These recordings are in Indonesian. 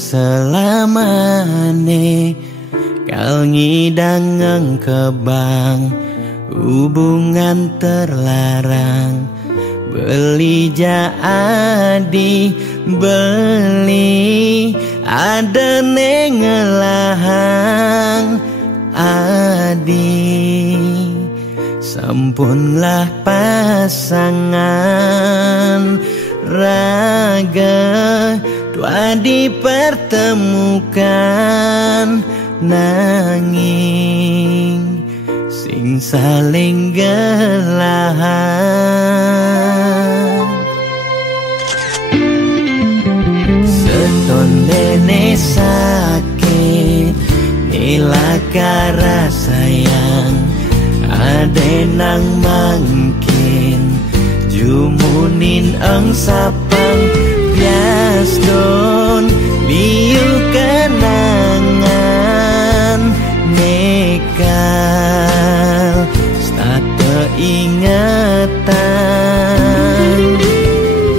selamane kal ngidang kebang hubungan terlarang beli jadi beli ada nengelahang adi sampunlah pasangan raga dua dipertemukan nanging sing saling gelahan seton dene sakit nilakara sayang ade nang mangkin jumunin ang sapang bias don liu kenangan nekal stata ingatan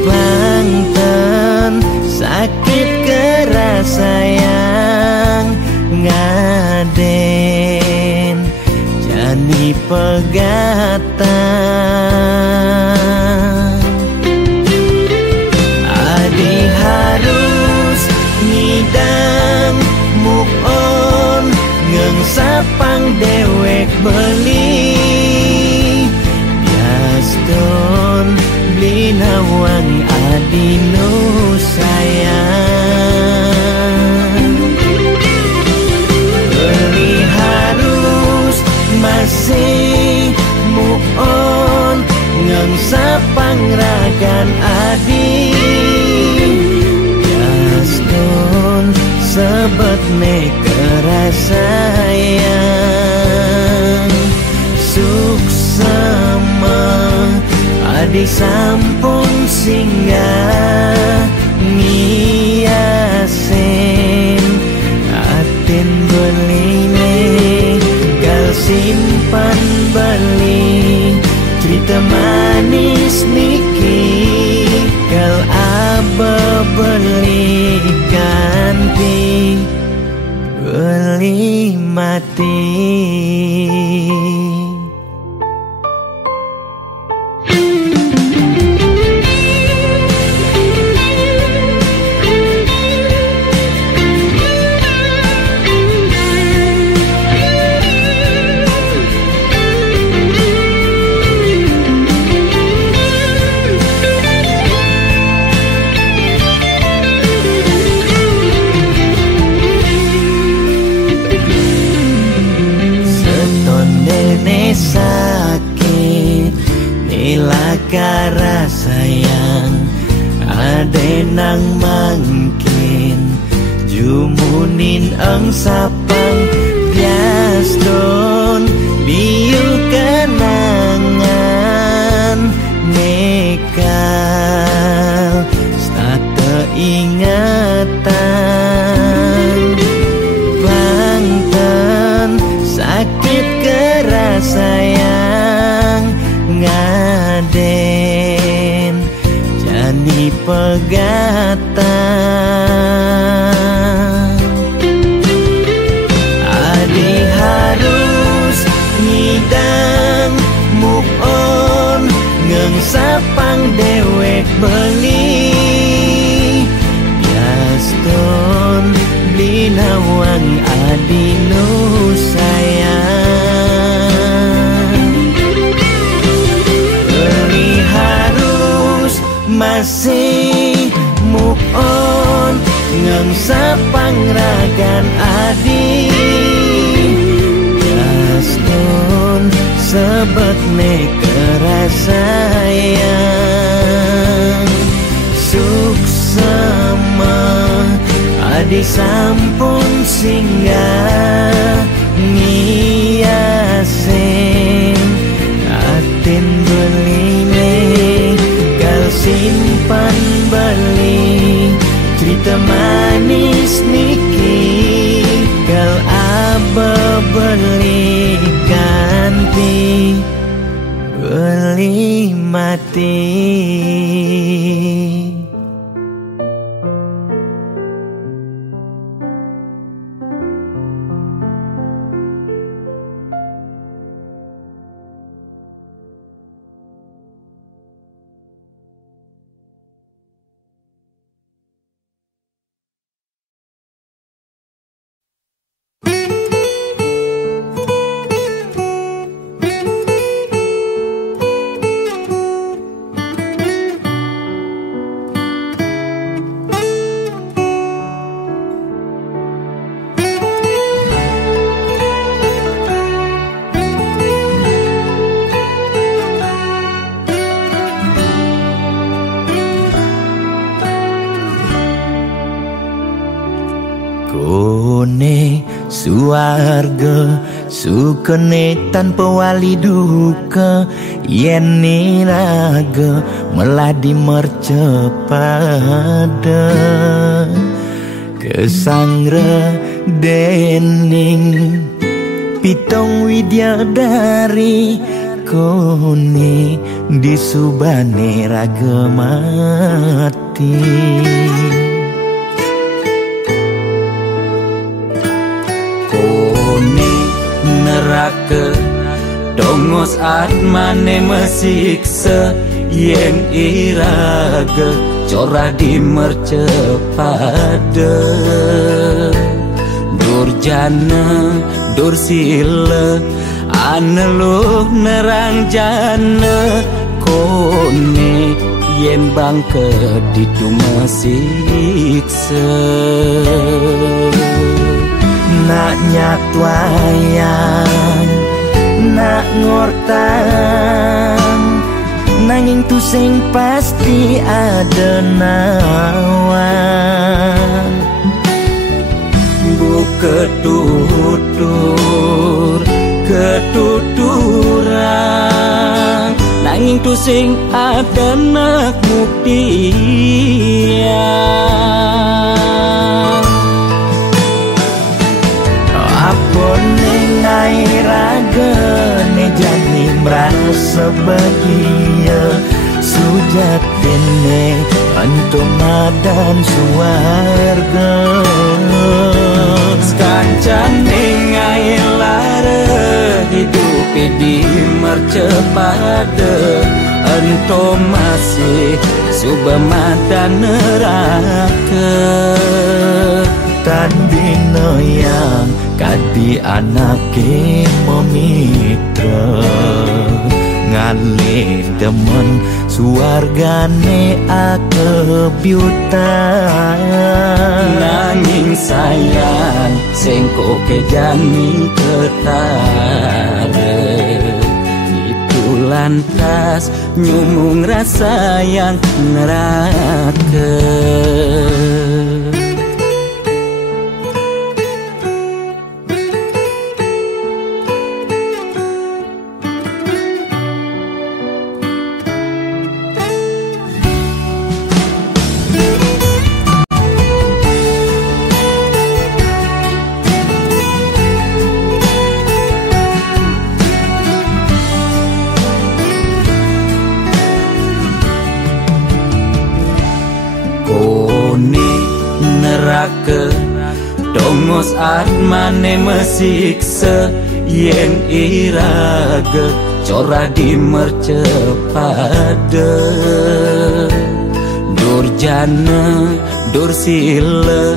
bangten sakit keras sayang ngaden jani pegatan adi harus ngidang move on ngengsapang dewek beli biaston beli nawang adi nu sayang beli harus masih move on ngengsapang ragan adi biaston sebet nekera sayang suksema adi sampun singgah ngiasen aten beline gal simpan beli cerita manis niki gal aba beli ganti beli mati sakit nilakara sayang ade nang mangkin jumunin ang sapang bias don liu kenangan nekal stata ingatan bangten sakit keras sayang ngaden jani pegatan adi harus ngidang move on ngengsapang dewek beli biaston beli nawang adi nu sayang beli harus masih move on ngengsapang ragan adi biaston sebet nekera sayang suksema adi sampun singgah ngiasen aten beline gal simpan beli cerita manis niki gal aba beli ganti beli mati. Kone suarga sukene tanpa wali duka, yen niraga meladi mercepada kesangre dening pitong widyadari, kone disubane raga mati. Kone neraka dongos atmane mesiksa, yen iraga corah di mercepada. Durjana dursila aneluh nerang jana, kone yen bangke ditu mesiksa. Nak nyatwayang nak ngortang, nanging tu sing pasti ada nawa. Ketutur ketuturan, nanging tu sing ada nak muktian. Apa nengai raga ne jani merasa bahagia, sujatene antum madan suarga. Kancan nengai lara hidup di mercepada, ento masih subamata neraka. Tandino yang kadi anake memitra, ngalir demen suargane akebyutan. Nanging sayang sengko kejani ketara, itu lantas nyumung rasa yang neraka. Dongos atmane mesiksa, yen iraga corah di mercepada. Durjana dursila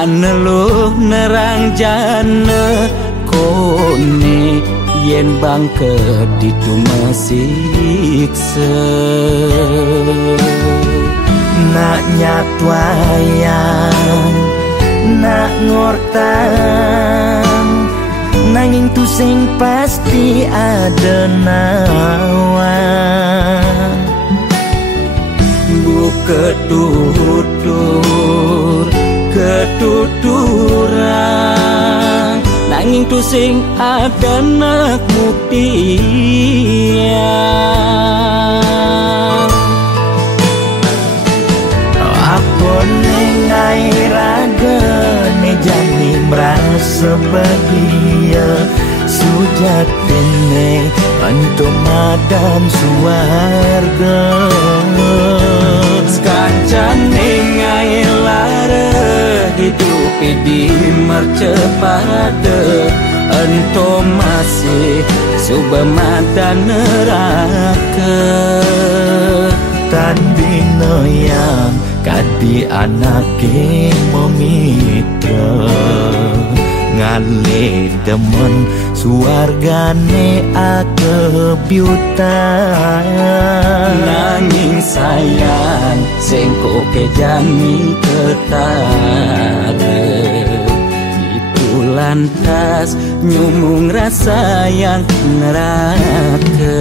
aneluh nerang jana, kone yen bangke ditu mesiksa. Nak nyatwayang nak ngortang, nanging tu sing pasti ada nawa. Ketutur ketuturan, nanging tu sing ada nak muktian. Apa nengai raga ne jani merasa bahagia, sujatene antum madan suarga. Kancan nengai lara hidup di mercepada, ento masih subamata neraka. Tandino yang kadi anake memitra, ngalir demen suargane akebyutan. Nanging sayang sengko kejani ketara, itu lantas nyumung rasa yang neraka.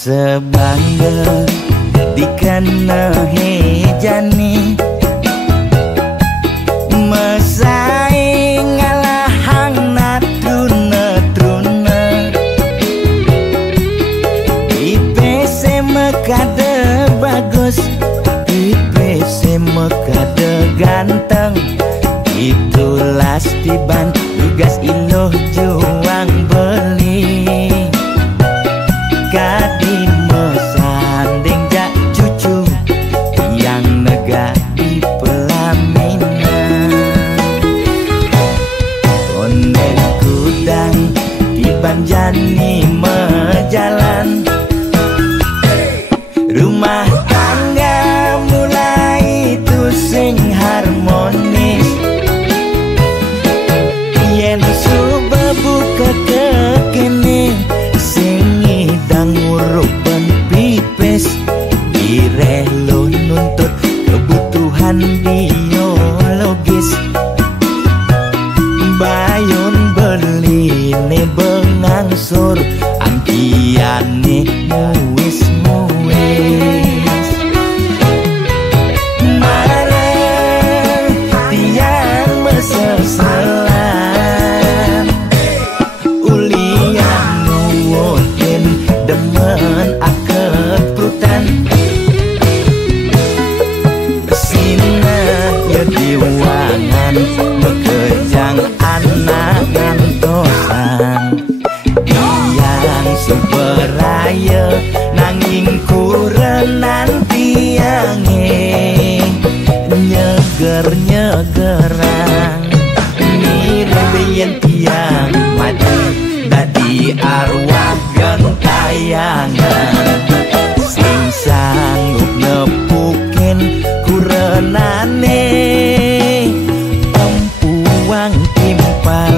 sebangga dikena hejani mesaing ngalahang natruna-truna IPC mekade bagus IPC mekade ganteng itulah tiban tugas iloh juang beli kadi mesanding jak cucu yang nega di pelaminan onden kudang di banjani mejalan rumah tangga mulai tusing harmonis yen subuh buka kekene sing idang ngurupan pipis direlo nuntut kebutuhan biologis bayon beli ne bengangsur angkiane muis marah tiang mesesalan ulian nuwuhin demen akep prutan sina ya diwangan mekejang anak ngantosan yang superaya nanging kurenan tiange nyeger-nyegerang mirembeyen tiang mati dadi arwah gentayangan sing sanggup nepukin kurenane empuang timpal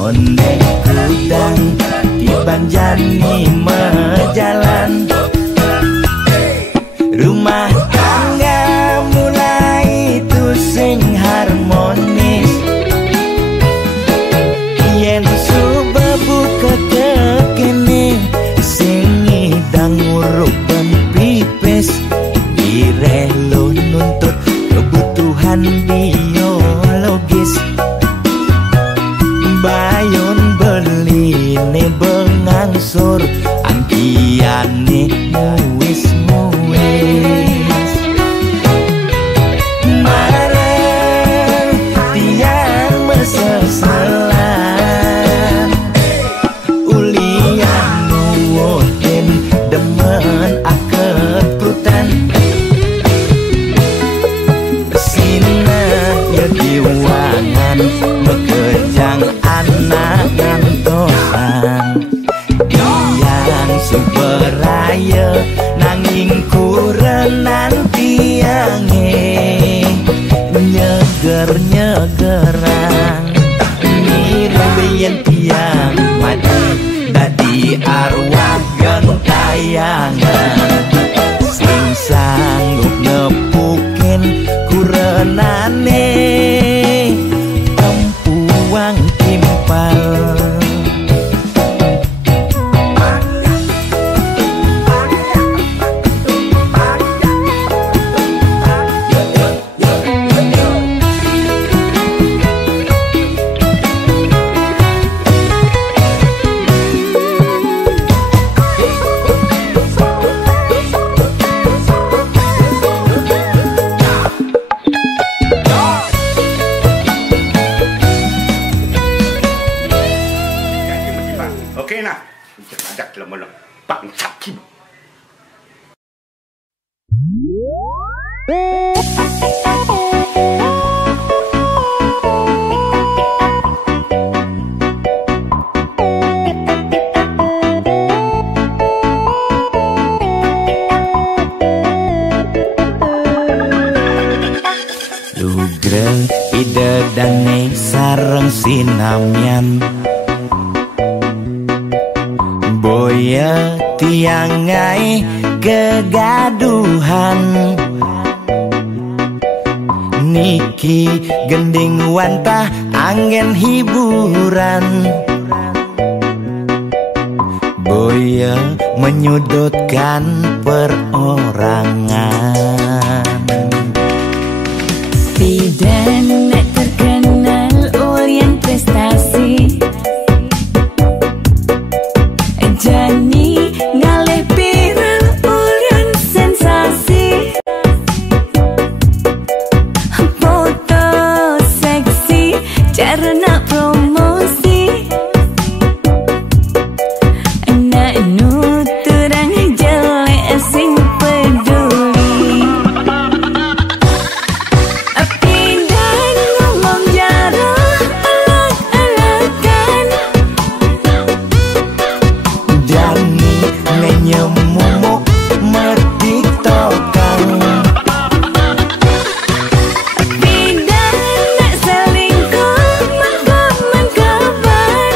ondeng kudang di banjani mejalan rumah tangga mulai tusing harmonis yen subuh buka kekene sing idang ngurupan pipis direlo nuntut kebutuhan biologis bayon beli ne bengangsur angkiane muis marah tiang mesesalan ulian nuwuhin demen akep prutan sina ya diwangan mekejang anak ngantosan yang superaya nanging kurenan tiange nyeger-nyegerang mirembeyen tiang mati dadi arwah gentayangan sing sanggup nepukin kurenane empuang timpal Sugre ide dane sareng sinamyan Boya tiangai kegaduhan Niki gending wantah angin hiburan Boya menyudutkan perorangan Bidan nek terkenal ulyan prestasi Jani ngalih viral ulyan sensasi Foto seksi cara nak promosi Nak nuturang jelek sing peduli Pindah ngomong jarah alak-alakan Dani menyemumuk mertiktokan Pindah nak selingkuh mangkap-mangkapan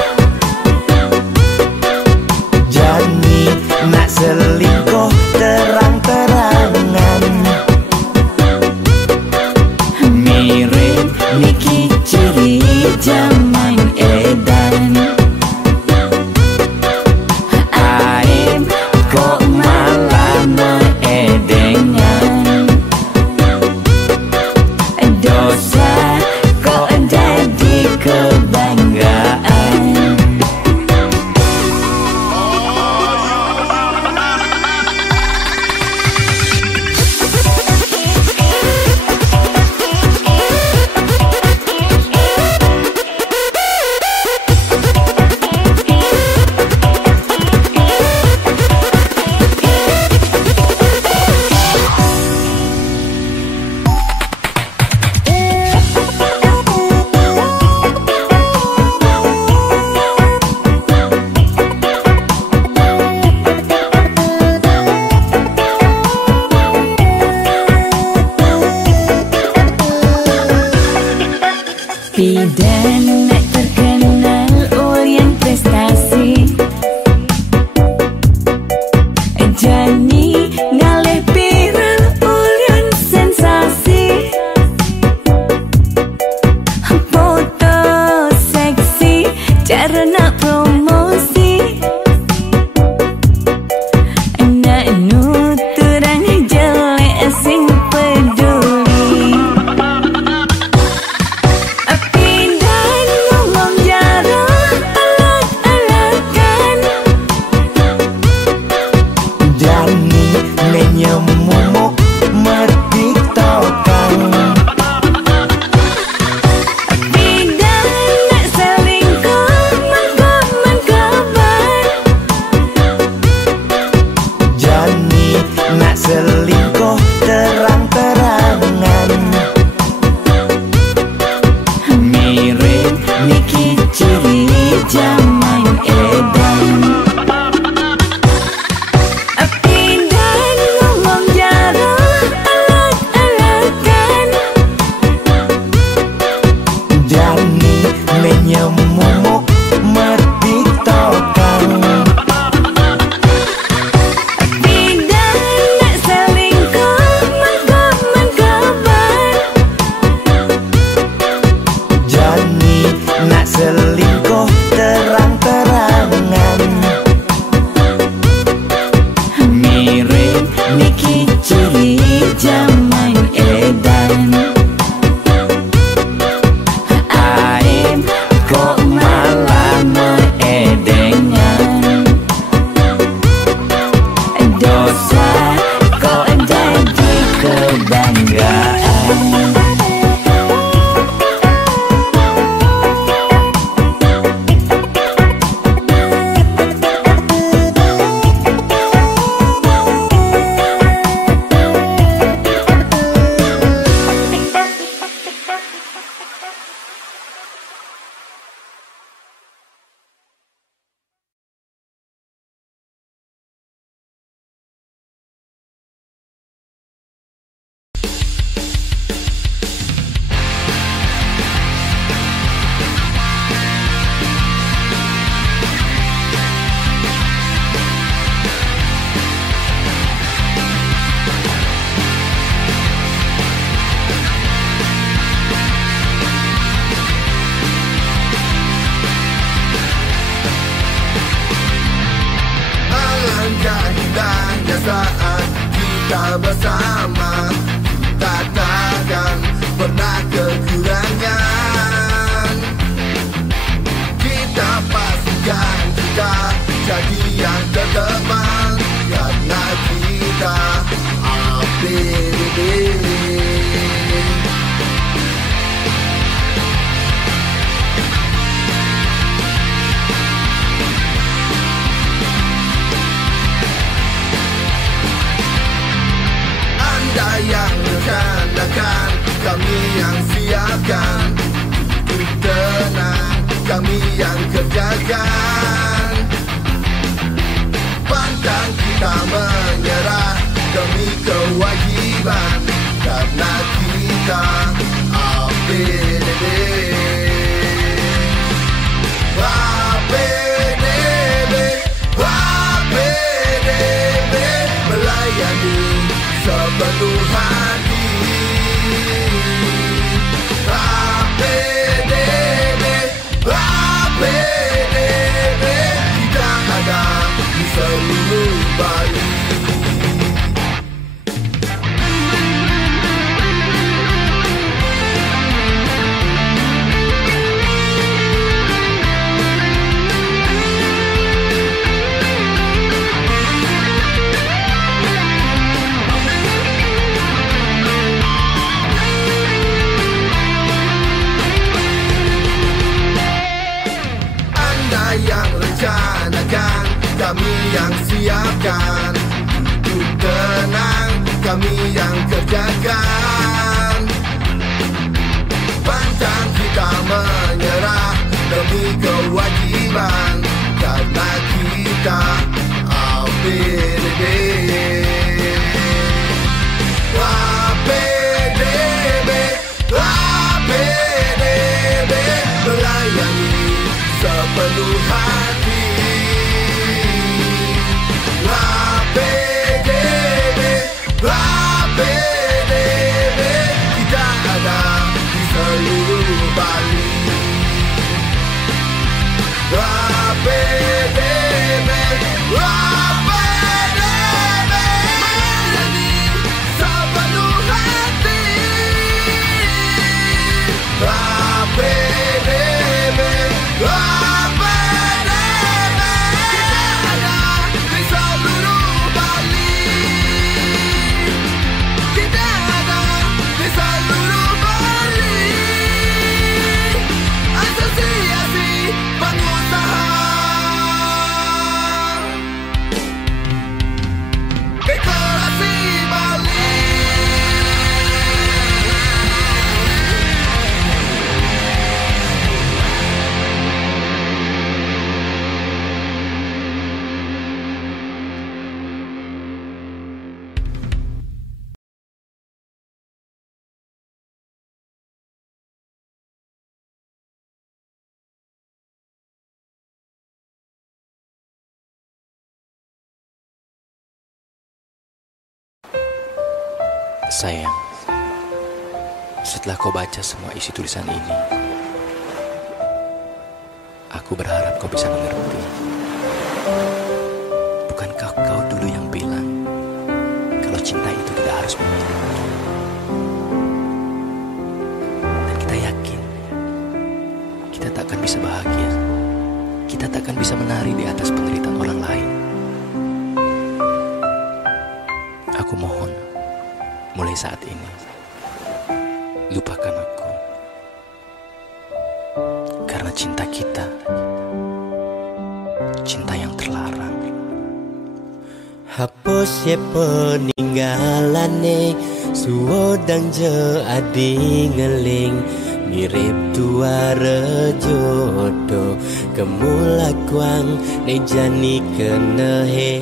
Jani nak selingkuh terang-terangan Mirip Niki ciri zaman edan Aib kok malah meedengan Dosa kok jadi kebanggaan Bidan nek terkenal ulyan prestasi Jani ngalih viral ulyan sensasi Foto seksi cara nak promosi Nak nuturang jelek sing peduli Pindah saat kita bersama, kita takkan pernah kekurangan. Kita pastikan kita jadi yang terdepan, karena kita APDB. Anda yang rencanakan, kami yang siapkan. Hidup tenang, kami yang kerjakan. Pantang kita menyerah demi kewajiban, karena kita APDB. APDB, APDB, melayani sepenuh hati. APDB, APDB, kita ada di seluruh Bali. Yang rencanakan, kami yang siapkan. Hidup tenang, kami yang kerjakan. Pantang kita menyerah demi kewajiban, karena kita APDB. APDB, APDB, melayani sepenuh hati. APDB, APDB, kita ada di seluruh Bali. APDB, APDB, melayani sepenuh hati. APDB, Sayang, setelah kau baca semua isi tulisan ini, aku berharap kau bisa mengerti. Bukankah kau dulu yang bilang kalau cinta itu tidak harus memilih? Dan kita yakin kita tak akan bisa bahagia, kita tak akan bisa menari di atas penderitaan orang lain. Aku mohon, mulai saat ini, lupakan aku. Karena cinta kita, cinta yang terlarang. Hapus ye peninggalane, suodang je adi ngeling. Mirip tua rejodo, kemulakwang ne jani kenehe.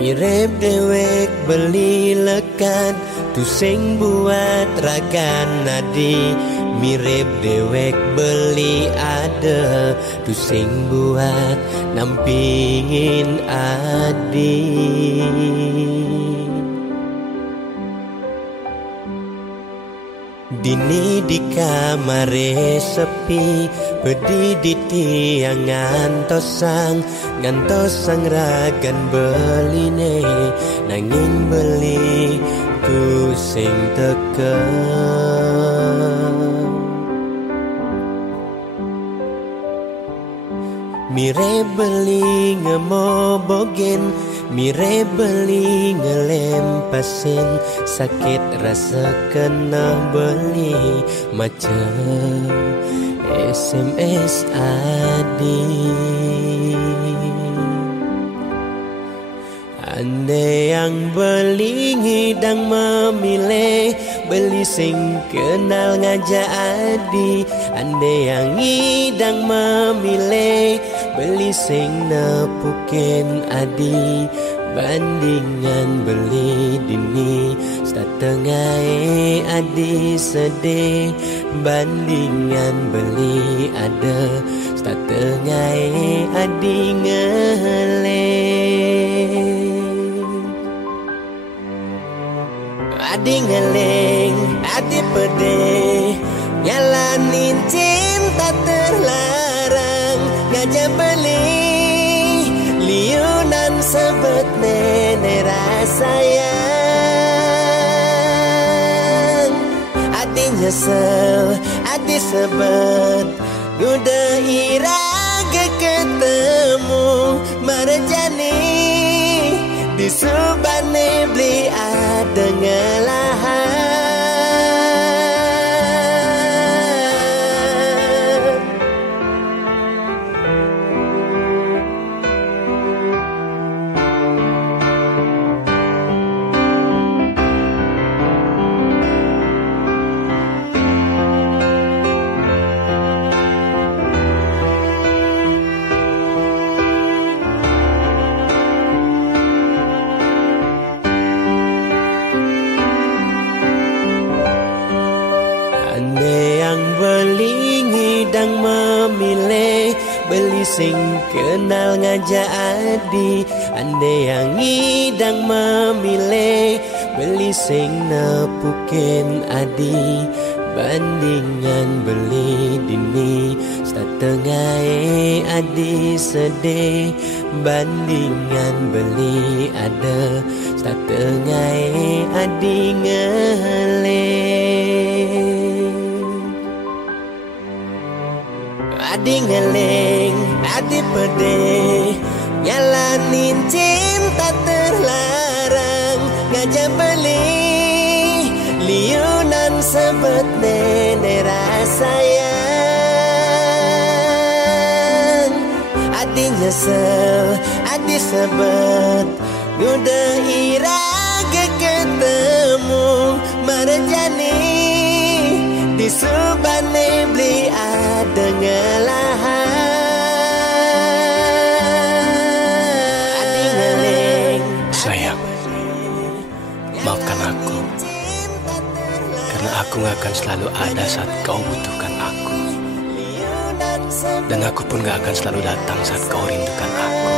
Mirip dewek beli lekat, tu sing buat ragan nadi. Mirip dewek beli ada, tu sing buat nampingin adi. Dini di kamar sepi, pedih di tiang ngantosang ragan beline, nanging beli tu sing teke. Mire beli ngemobogen, mire beli ngelempasin, sakit rasa kena beli macam SMS adi. Andai yang beli ngidang memilih, beli sing kenal ngajak adi. Andai yang ngidang memilih, beli sing nepukin adi. Bandingan beli dini, setengah adi sedih. Bandingan beli ada, setengah adi ngeleng. Adi ngeleng, adi pedih, jalanin cinta terlarang, ngajak beli liunan sebet nenek rasayang. Adi nyesel, adi sebet, udah iraga ketemu marjani. Di subane beli ada ngelahan. Ngidang memilih, beli sing kenal ngajak adi. Andai yang ngidang memilih, beli sing nepukin adi. Bandingan beli dini, setengah adi sedih. Bandingan beli ada, setengah adi ngeleng. Adi ngeleng, adi pedih, jalanin cinta terlarang, ngajak beli liunan sebet nenek rasayang. Adi nyesel, adi sebet, udah iraga ketemu marjani. Di subane beli ada ngelahan. Adi ngeleng, sayang, maafkan aku, karena aku gak akan selalu ada saat kau butuhkan aku, dan aku pun gak akan selalu datang saat kau rindukan aku.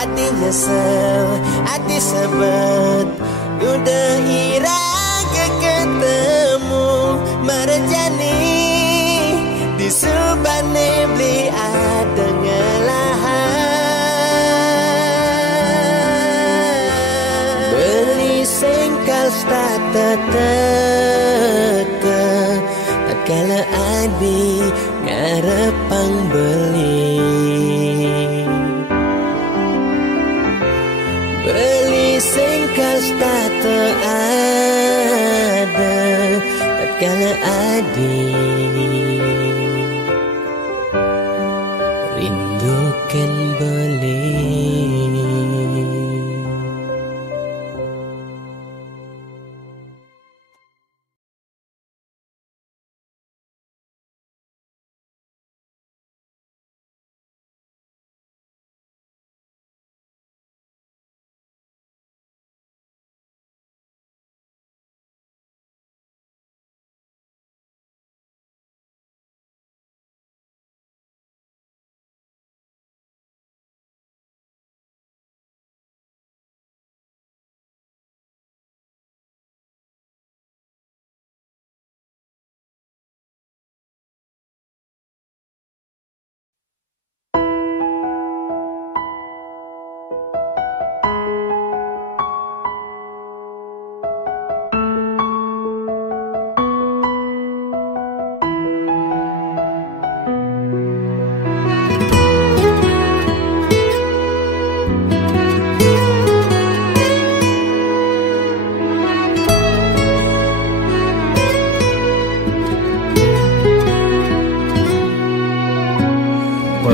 Adi nyesel, adi sebet, udah iraga ketemu marjani. Di subane beli ada ngelahan. Beli sengkal stata teka, tatkala adi ngarepang beli. Beli sengkal stata ada, tatkala adi rindukan beli.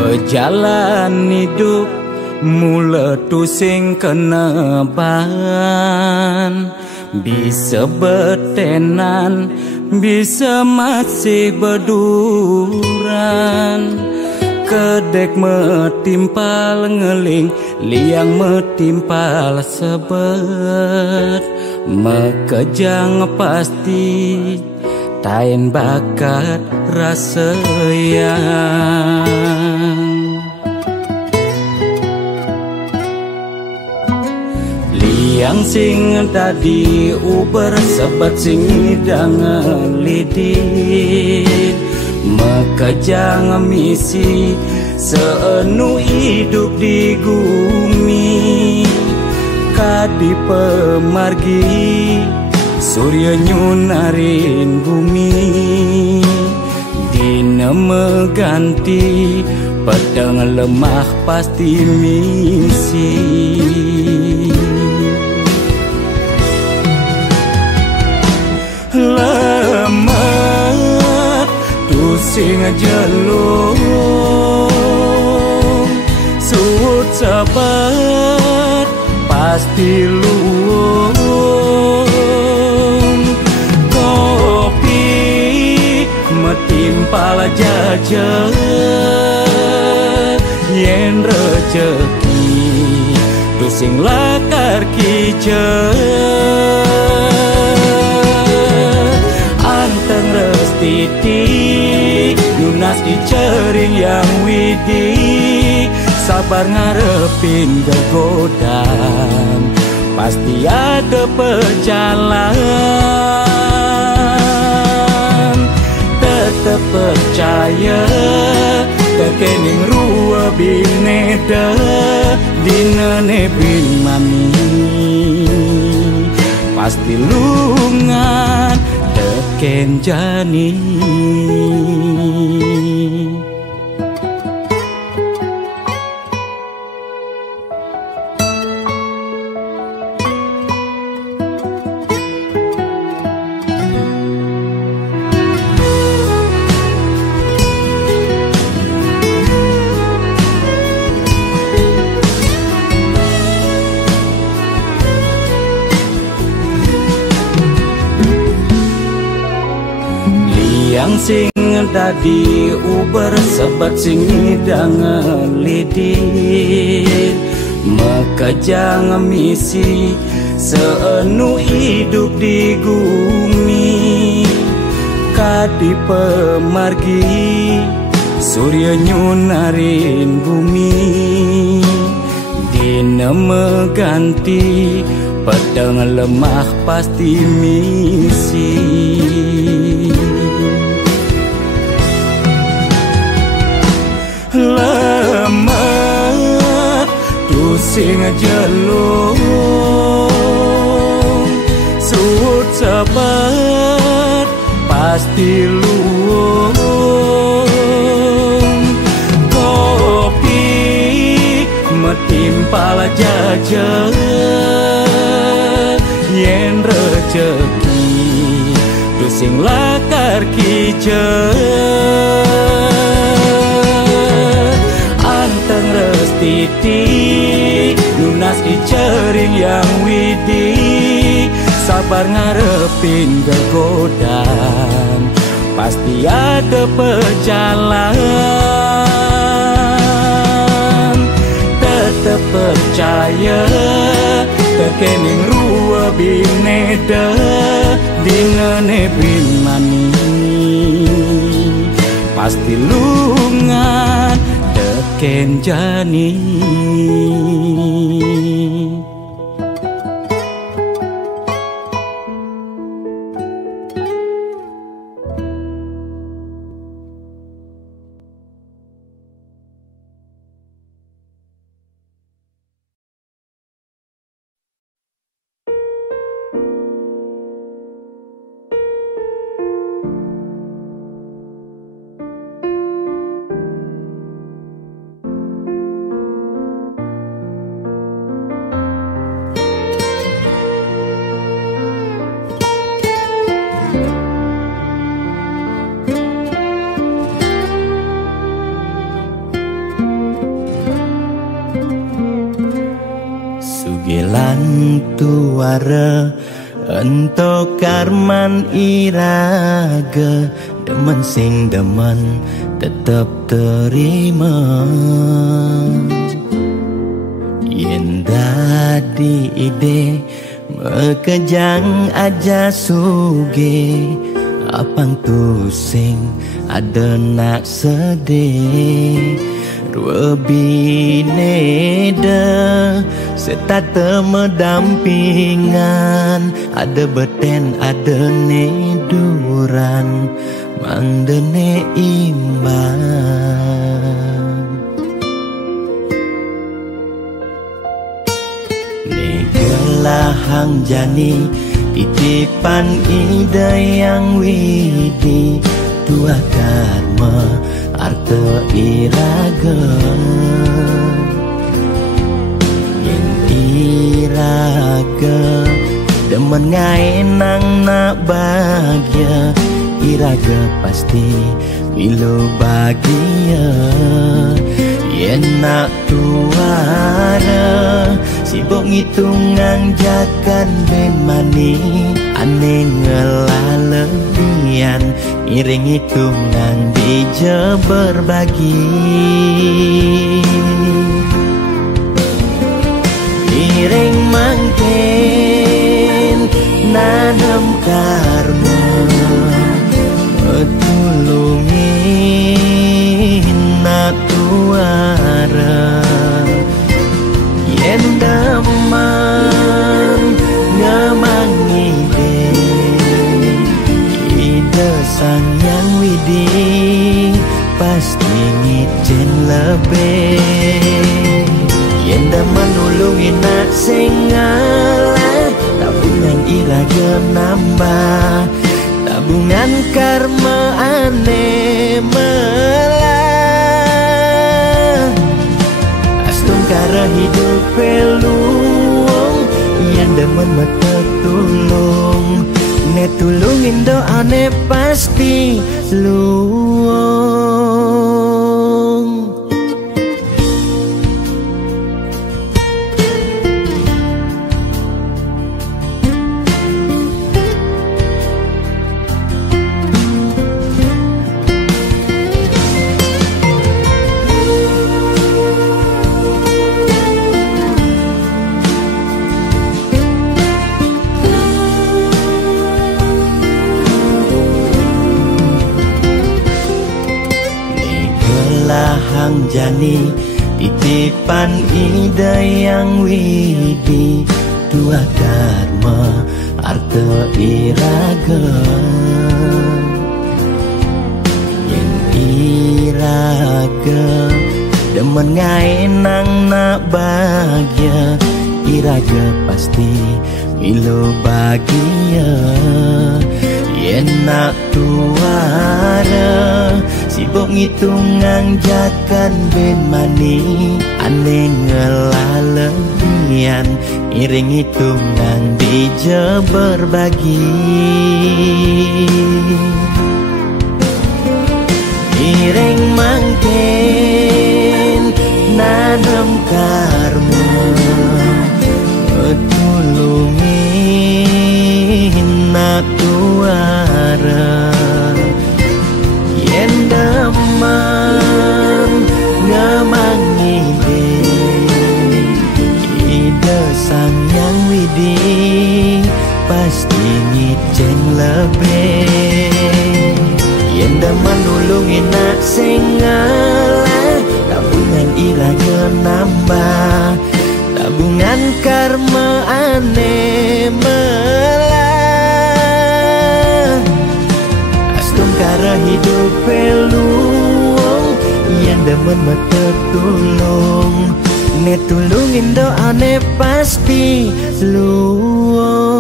Jalan hidup mula tu sing keneban, bisa bertenan, bisa masih berduran. Kedek metimpal ngeling, liang metimpal sebet. Mekejang pasti tain bakat rasa yang liang sing tadi uber sebab sing dangan lidit. Mekejang misi seenu hidup di bumi. Kadi pemargi surya nyunarin bumi. Dina meganti pedang lemah pasti misi. Lemah tu sing jelung suut sabar pasti luung. Kopi metimpal jajan yen rezeki tu sing lakar kijen. Anteng restiti lunas dicering yang widi. Sabar ngarepin gegodan, pasti ada pejalan. Tetap percaya kekening rua bineda dina nebin mami. Pasti lungan teken jani. Yang sing tadi uber sebab sing dangan lidit. Mekejang misi seenu hidup di bumi. Kadi pemargi surya nyunarin bumi. Dina meganti pedang lemah pasti misi. Lemah tu sing jelung suut sabar pasti luung. Kopi metimpal jajan yen rezeki tu sing lakar kijen. Anteng restiti lunas dicering yang widi. Sabar ngarepin gegodan, pasti ada pejalan. Tetap percaya kekening rua bineda dina nebin mani. Pasti lungan teken jani. Sugelan tuara ento karman iraga, demen sing demen tetep terima. Yen dadi ide mekejang aja suge, apang tu sing ada nak sedih. Dua bineda serta medampingan, ada beten ada neduran, mang dene imbang. Negelahang jani titipan ide yang widi, dua karma arta iraga. Yen iraga demen ngaenang nak bahagia, iraga pasti milu bahagia. Yen nak tuara sibuk ngitungan jakan bemani, aneh ngelalebian iring hitungan dija berbagi. Iring mangken nanam karma, betulungin nak tuara. Yen daman ngamang ide sang yang widi, pasti ngicen lebih. Yen daman nulungin nak sing ngalah, tabungan iraga nambah, tabungan karma aneh melah. Astung kara hidup peluang, yang demen mata tulung, ne tulungin doane pasti luang. Hang jani titipan ide yang widi, dua dharma arta iraga. Yen iraga demen ngaenang nak bahagia, iraga pasti milu bahagia. Yen nak tuara sibuk ngitungan jakan ben mani, aneh ngelalebian iring hitungan dija berbagi. Iring mangken nanam karma, betulungin nak tuara. Yen daman ngamang ide sang yang widi, pasti ngicen lebih. Yen daman nulungin nak sing ngalah, tabungan iraga nambah, tabungan karma aneh melah. Astung kara hidup peluang, yang demen mata tulung, ne tulungin doane pasti luang.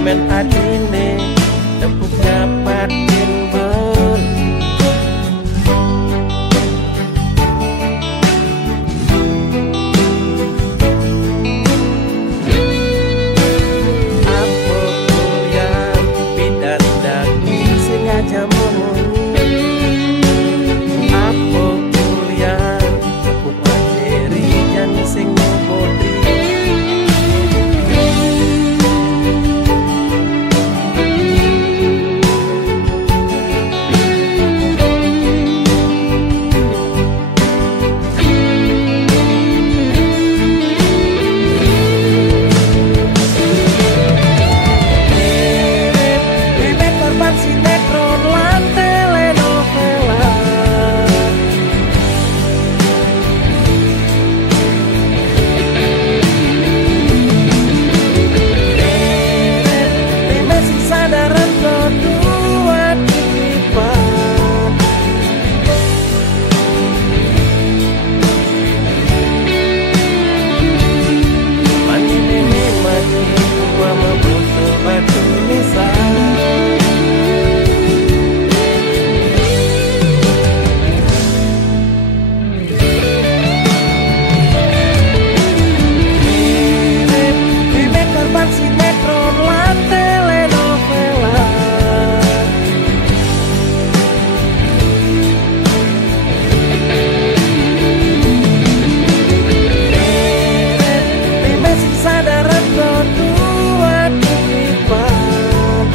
men adine tepuk dapatin beli. Apa kuliah pindah daging sengaja memuni. Apa kuliah tepuk materi jangan sing ngobodi. Sinetron lan telenovela masih sadaran kedua titipan mani nene mani tua membutuh batu misal. Sinetron lan telenovela masih sadaran kedua titipan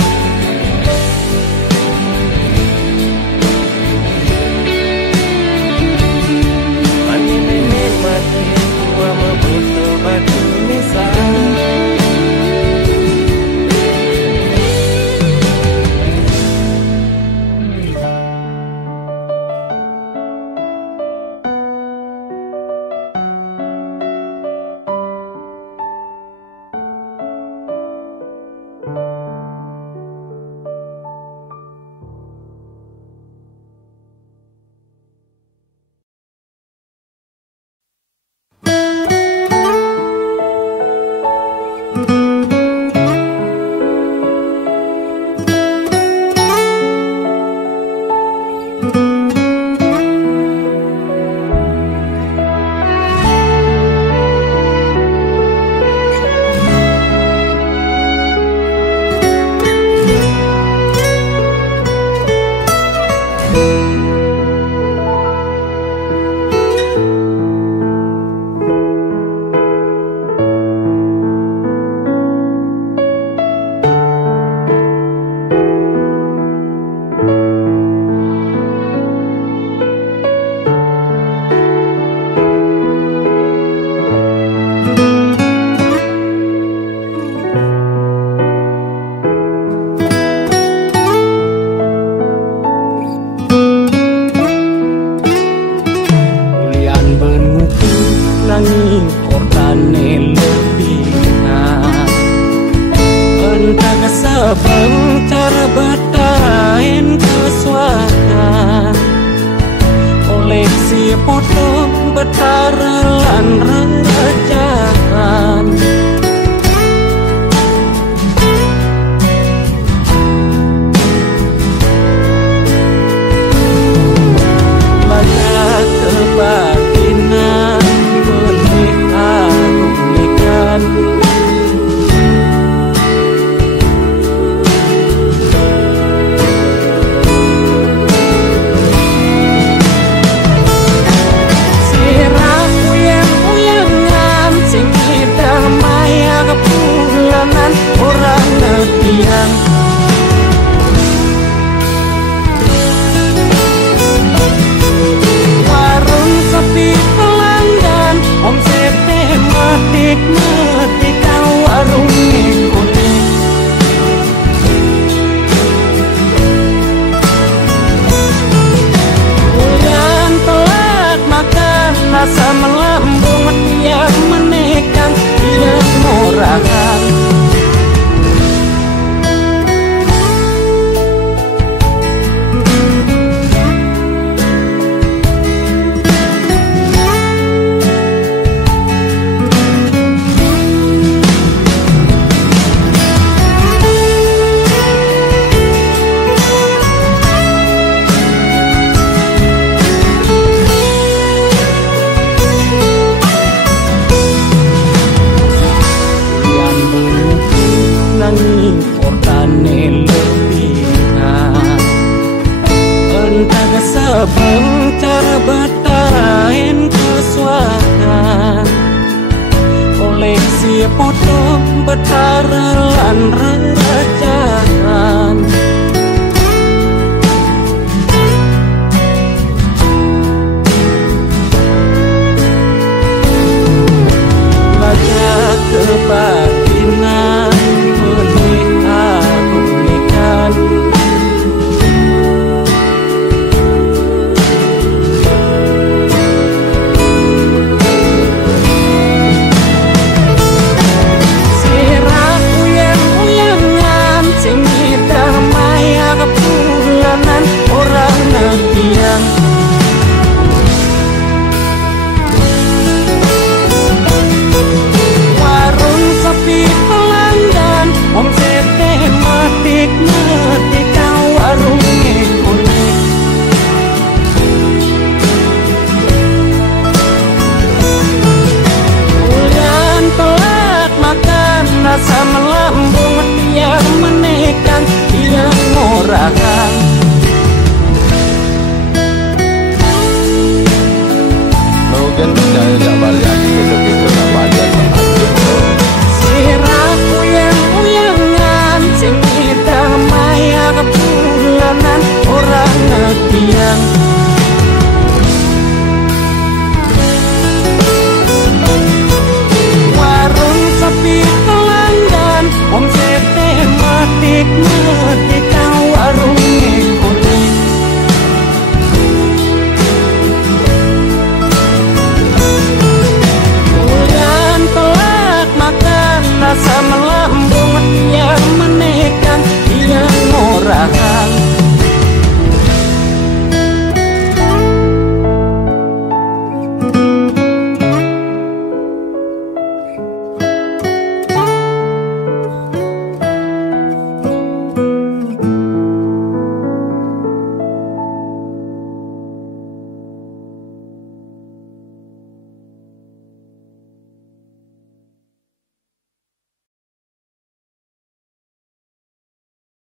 mani nene mati tua membutuh batu misal. Nanging kortane lebihan entah kesebang cara betain kesuatan koleksi foto betara lan rejakan banyak kebatinan sirah uyang-uyangan sing idam lan rajakan. Lajak kebatinan menikah-unikan. Sirah uyang-uyangan sing damai kepulanan orang nabiang. Warung sepi pelanggan, wong sete matik-matik warunge kuning. Bulan telat makan, rasa melambung tiang menekan, tiang ngorakan. Logan percaya jak balik